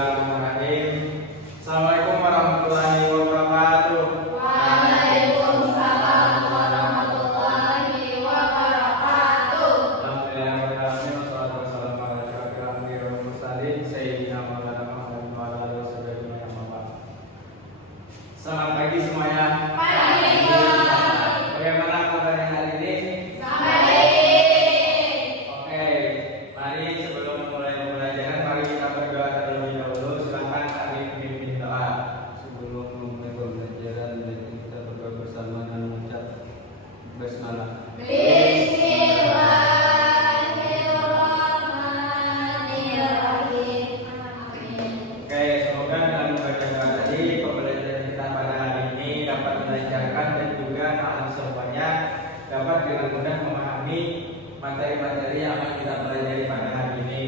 Bismillahirrahmanirrahim. Assalamualaikum warahmatullahi wabarakatuh. Waalaikumsalam warahmatullahi wabarakatuh. Alhamdulillahirrahmanirrahim. Wassalatu wassalamu ala asyrofil anbiya'i wal mursalin sayyidina Maulana Muhammad wa ala alihi wasallam. Selamat pagi semuanya. Pagi. Bagaimana kabarnya hari ini? Baik. Oke, mari sebelum mulai pembelajaran mari kita berdoa terlebih dahulu. Silakan kami memimpin doa. Sebelum memulai pembelajaran, kita berdoa bersama dan mengucap basmalah. Bismillahirrahmanirrahim. Amin. Oke, semoga dengan membaca doa tadi pembelajaran kita pada hari ini dapat melancarkan dan juga paham semuanya dapat dengan mudah memahami materi-materi yang akan kita pelajari pada hari ini.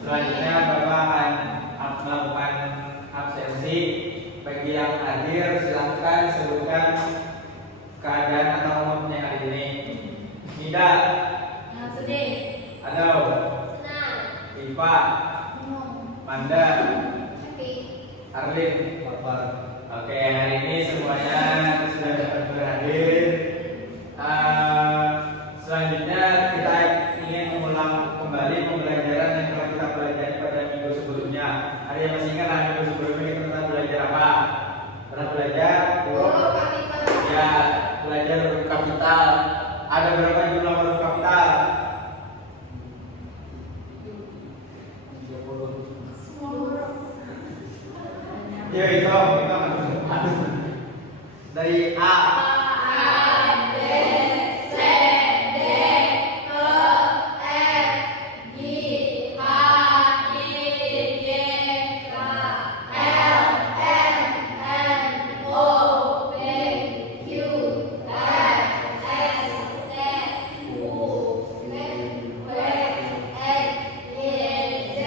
Selanjutnya Bapak akan melakukan absensi. Bagi yang hadir silahkan sebutkan keadaan atau moodnya hari ini. Nida, Yang sedih. Adau, Senang. Ipa, Bingung. Manda, Happy. Arlin. Lapar. Oke, hari ini semuanya sudah dapat berhadir. Selanjutnya kita ingin mengulang kembali pembelajaran yang telah kita pelajari pada minggu sebelumnya. Ada yang masih ingat minggu sebelumnya kita pernah belajar apa? Pernah belajar Huruf kapital. ya, belajar huruf kapital. Ada berapa jumlah huruf kapital? 30. Semua huruf. Ya, itu dari A. A, B, C, D, E, F, G, H, I, J, K, L, M, N, O, P, Q, R, S, T, U, V, W, X, Y, Z.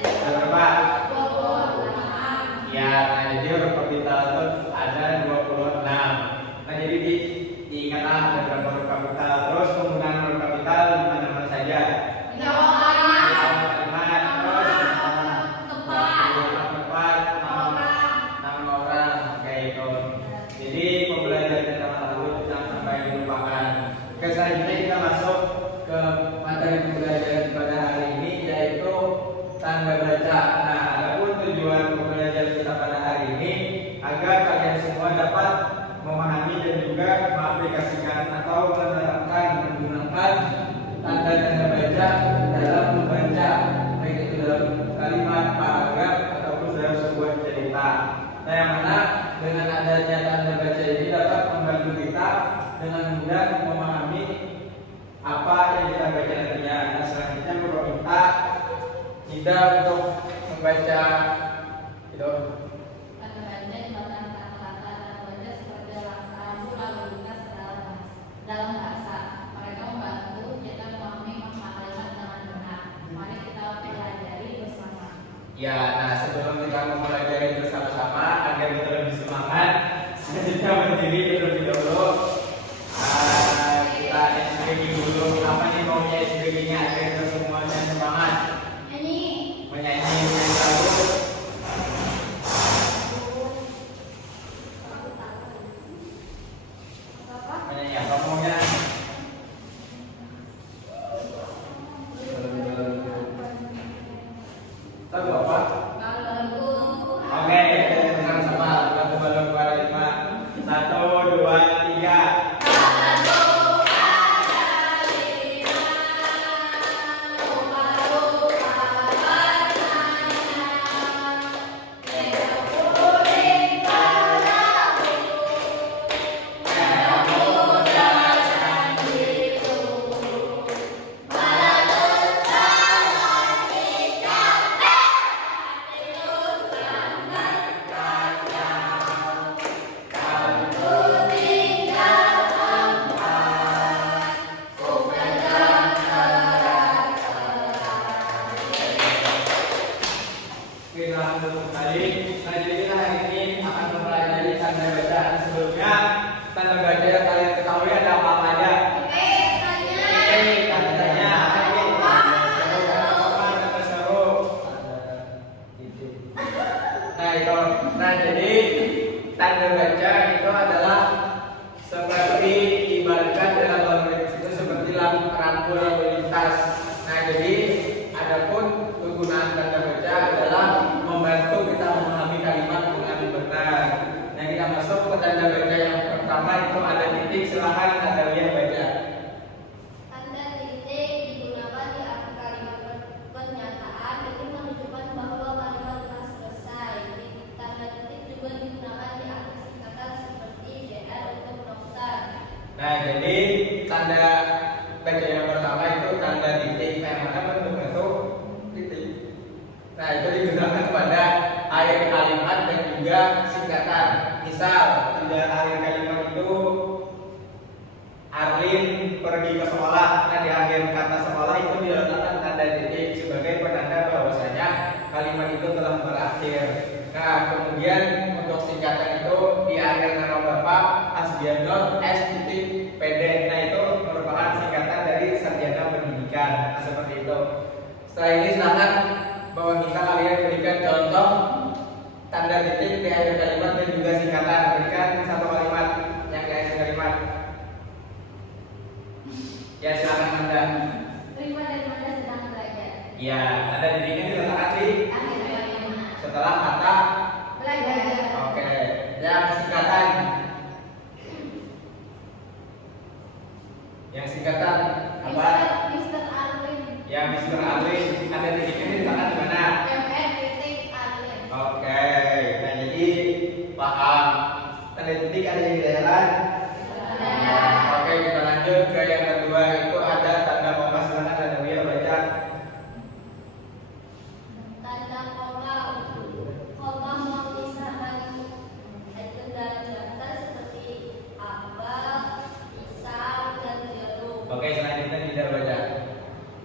Ada berapa? 26. Ya, nah jadi huruf kapital itu ada 26. Nah jadi diingatlah ada berapa huruf kapital. Terus penggunaan huruf kapital di mana-mana saja. Tidak orang. Kalimat, terus tempat, nama orang, kayak itu. Jadi pembelajaran kita lalu jangan sampai dilupakan. Oke, selanjutnya kita masuk ke materi pembelajaran pada hari ini yaitu tanda baca. Nah, adapun tujuan pembelajaran kita pada hari ini agar kalian semua dapat memahami dan juga mengaplikasikan atau menerapkan menggunakan tanda-tanda baca dalam membaca, baik itu dalam kalimat, paragraf ataupun dalam sebuah cerita. Nah, yang mana dengan adanya tanda baca ini dapat membantu kita dengan mudah memahami apa yang kita baca nantinya. Nah, selanjutnya Bapak minta tidak untuk membaca itu. Tanda-tanda merupakan kata-kata dan wajah seperti rambu lalu lintas dalam bahasa. Mereka membantu kita memahami makna kalimat dengan benar. Mari kita pelajari bersama. Ya, nah sebelum kita mempelajari bersama-sama agar kita lebih semangat, selanjutnya berdiri terlebih dahulu. Kita SBG dulu. Apa nih maunya SBG-nya agar kita semuanya semangat Nyanyi. menyanyi dengan lagu. Apa? Menyanyi apa maunya? Lagu apa? Lagu. Oke, kita bersama-sama lagu balon suara 5. 1, 2, 3. Kita lanjut kembali. Nah, jadi kita hari ini akan mempelajari tanda baca. Sebelumnya tanda baca yang kalian ketahui ada apa aja? Tanda tanya. Seru, kata seru. Ada titik. Nah, itu digunakan pada akhir kalimat dan juga singkatan. Misal, di akhir kalimat itu Arlin pergi ke sekolah. Nah, di akhir kata sekolah itu diletakkan tanda titik sebagai penanda bahwasanya kalimat itu telah berakhir. Nah, kemudian untuk singkatan itu di akhir nama Bapak Asdiano S.PD. Nah, itu merupakan singkatan dari sarjana pendidikan. Nah, seperti itu. Setelah ini silakan bahwa kita kalian berikan contoh tanda titik di akhir kalimat dan juga singkatan. Berikan satu kalimat yang di akhir kalimat. Ya, silakan Manda. Rima dan Manda sedang belajar. Ya, tanda titiknya diletakkan di Akhir kalimat. setelah kata. Belajar. Oke, yang singkatan. Yang singkatan apa? Mister Arwin. Ya, Mr. Arwin. Tanda titiknya diletakkan di mana? MR titik Arwin. Oke, nah jadi paham. Tanda titik ada yang di jalan. Oke, kita lanjut ke yang kedua, itu ada tanda koma. Silakan ada Wia baca. Tanda koma. Koma memisahkan itu dalam daftar seperti apel, pisang, dan jeruk. Oke, selanjutnya tidak baca.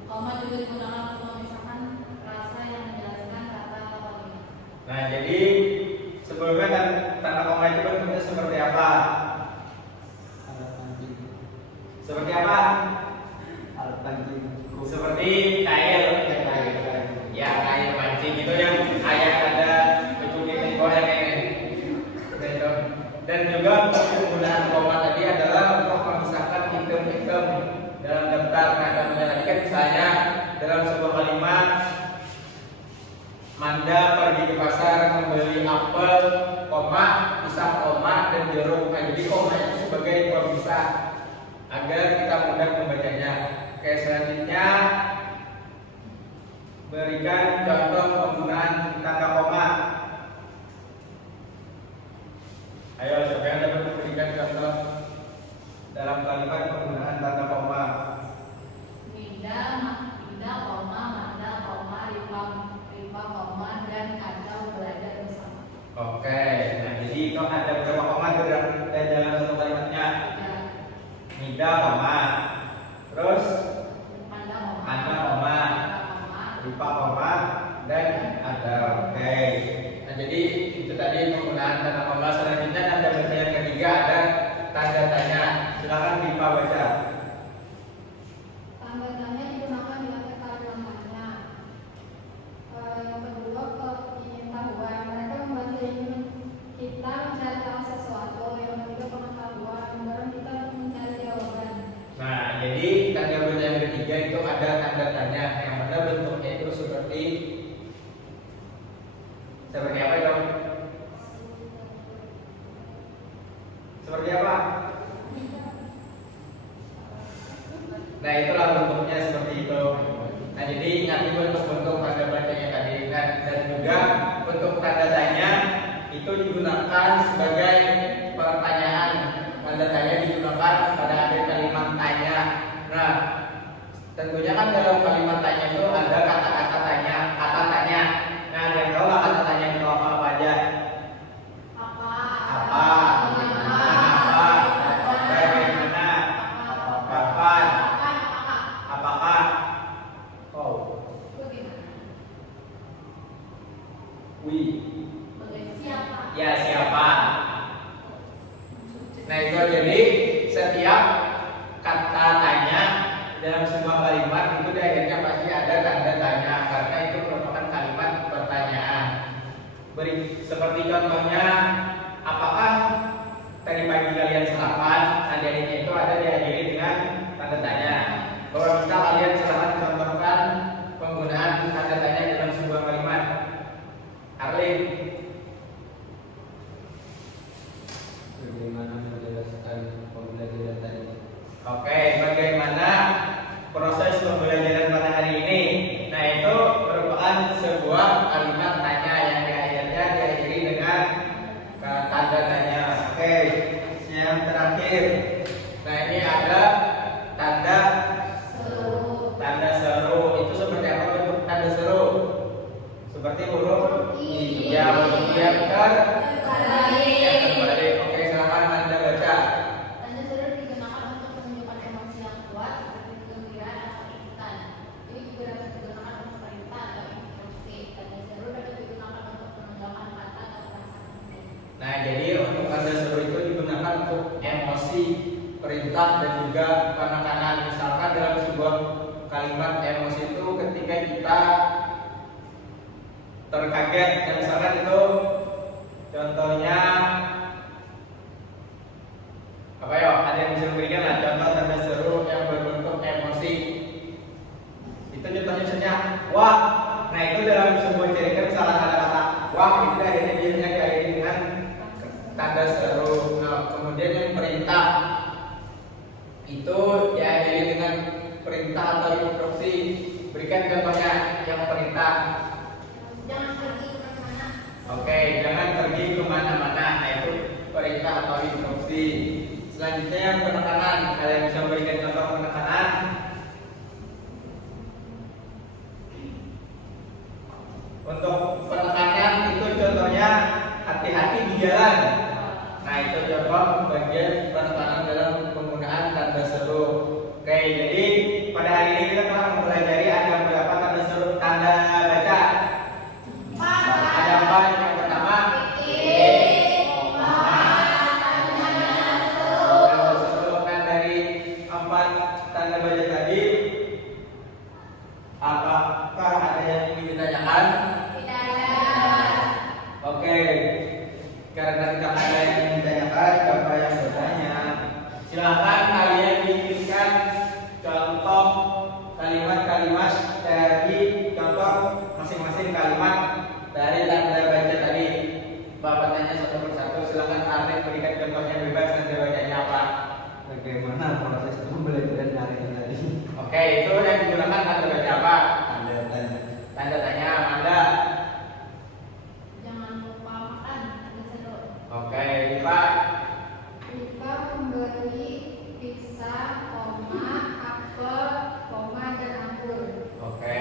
Koma juga digunakan untuk memisahkan rasa yang menjelaskan kata atau kalimat. Nah, jadi sebelumnya tanda koma itu bentuknya seperti apa? Alat pancing. Seperti apa? Alat pancing. Seperti kail. Ya, kail pancing itu yang ayat ada ujung titik bawah yang ini. Nah, itu. Dan juga untuk penggunaan koma tadi adalah untuk memisahkan item-item dalam daftar. Nah, contohnya tadi kan misalnya dalam sebuah kalimat Manda pergi ke pasar membeli apel, koma, pisang, koma, dan jeruk. Nah, jadi koma itu sebagai pemisah agar kita mudah membacanya. Oke, selanjutnya berikan contoh penggunaan tanda koma. Ayo, siapa yang dapat memberikan contoh dalam kalimat penggunaan tanda koma? Mida, koma, Manda, koma, Ripa, koma, dan Kacau belajar bersama. Oke, nah jadi itu ada beberapa koma dan dalam satu kalimatnya. Ya, Nida koma, terus Manda, koma, Anda koma, koma, Ripa koma, dan ada. Oke, nah jadi itu tadi penggunaan tanda koma. Selanjutnya tanda baca yang ketiga ada tanda tanya. Silakan Ripa baca. tanda tanya digunakan di akhir kalimat tanya. Yang kedua, keingintahuan. Mereka membantu kita mencari tahu sesuatu. Yang ketiga, pengetahuan. Mendorong kita untuk mencari jawaban. Nah, jadi tanda baca yang ketiga itu ada tanda tanya yang mana bentuknya itu seperti apa itu? Seperti apa? Nah, itulah bentuknya seperti itu. Nah, jadi ingat bentuk-bentuk tanda bacanya tadi. Nah, dan juga bentuk tanda tanya itu digunakan sebagai pertanyaan. Tanda tanya digunakan pada akhir kalimat tanya. Nah, tentunya kan dalam kalimat tanya itu ada kata-kata tanya, kata tanya. Nah, ada yang tahu nggak kata tanya itu apa aja? Apa? Apa? Bagaimana? Bagaimana? Kapan? Apakah? Oh, wih. Siapa? Ya, siapa? Nah, itu jadi setiap kata tanya dalam sebuah kalimat itu di akhirnya pasti ada tanda tanya karena itu merupakan kalimat pertanyaan. Beri seperti contohnya, apakah tadi pagi kalian sarapan? Adanya itu ada diakhiri dengan tanda tanya. Kalau kita kalian silahkan contohkan penggunaan tanda tanya dalam sebuah kalimat. Arlin. Bagaimana menjelaskan pembelajaran tadi? Oke, bagaimana proses pembelajaran pada hari ini? Nah, itu merupakan sebuah kalimat tanya yang di akhirnya diakhiri dengan instruksi, perintah, dan juga penekanan. Misalkan dalam sebuah kalimat emosi itu ketika kita terkaget, dan misalkan itu contohnya apa ya? Ada yang bisa memberikan lah contoh tanda seru yang berbentuk emosi. Itu contohnya misalnya wah. Nah itu dalam sebuah cerita misalkan ada kata wah, itu akhirnya biasanya diakhiri dengan tanda seru. Nah kemudian yang perintah itu diakhiri dengan perintah atau instruksi. Berikan contohnya yang perintah. Jangan pergi kemana-mana. Oke, jangan pergi kemana-mana. Nah itu perintah atau instruksi. Selanjutnya yang penekanan. Kalian bisa memberikan contoh penekanan. Untuk penekannya itu contohnya hati-hati di jalan. Nah itu contoh bagian penekanan dalam penggunaan tanda seru. Oke, jadi pada hari ini kita telah mempelajari ada beberapa tanda seru, tanda baca. Ada apa? Yang pertama tanda seru. Nah dari 4 tanda baca tadi, apakah ada yang ingin ditanyakan? Oke, karena tidak ada yang ditanyakan, Bapak yang bertanya, silakan kalian bikinkan contoh kalimat-kalimat dari contoh masing-masing kalimat dari tanda baca tadi. Bapak tanya satu persatu, silakan Arif berikan contohnya bebas, tanda bacanya apa? Bagaimana proses pembelajaran hari ini tadi? Oke, itu yang digunakan tanda baca apa? Tanda tanya. Tanda tanya, Amanda. Jangan lupa makan. Tanda seru. Oke, Pak. Jika membeli pizza, koma, apel, koma, dan anggur. Oke,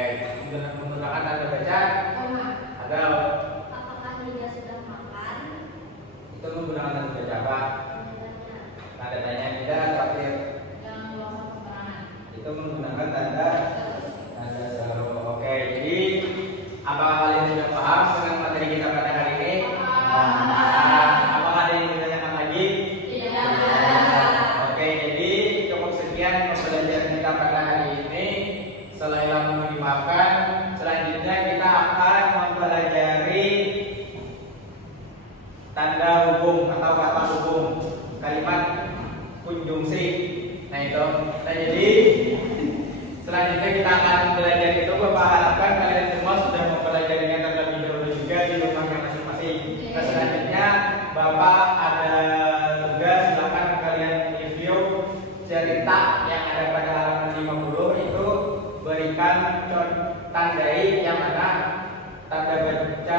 menggunakan tanda baca. Koma. Ada. Apakah dia sudah makan? Itu menggunakan tanda baca apa? Tanda. Tanda tanya tidak terakhir. Jangan lupa keterangan. Itu menggunakan tanda Seru. seru. Oke, jadi apakah kalian sudah paham dengan materi kita pada hari ini? Apakah ada yang ditanyakan lagi? Tidak. Oke, jadi cukup sekian pembelajaran kita pada hari ini. Selain mohon dimaafkan, selanjutnya kita akan mempelajari tanda hubung atau kata hubung, kalimat kunjungsi. Nah itu. Nah jadi selanjutnya kita akan belajar itu. Bapak harapkan kalian semua sudah mempelajarinya terlebih dahulu juga di rumahnya masing-masing. Nah selanjutnya Bapak ada tugas, silakan kalian review cerita yang ada pada halaman 50 itu, berikan tandai yang mana tanda baca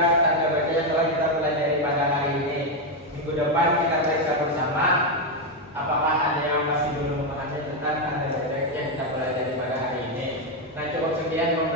yang telah kita pelajari pada hari ini. Minggu depan kita periksa bersama apakah ada yang masih belum memahami tentang tanda baca yang kita pelajari pada hari ini. Nah cukup sekian.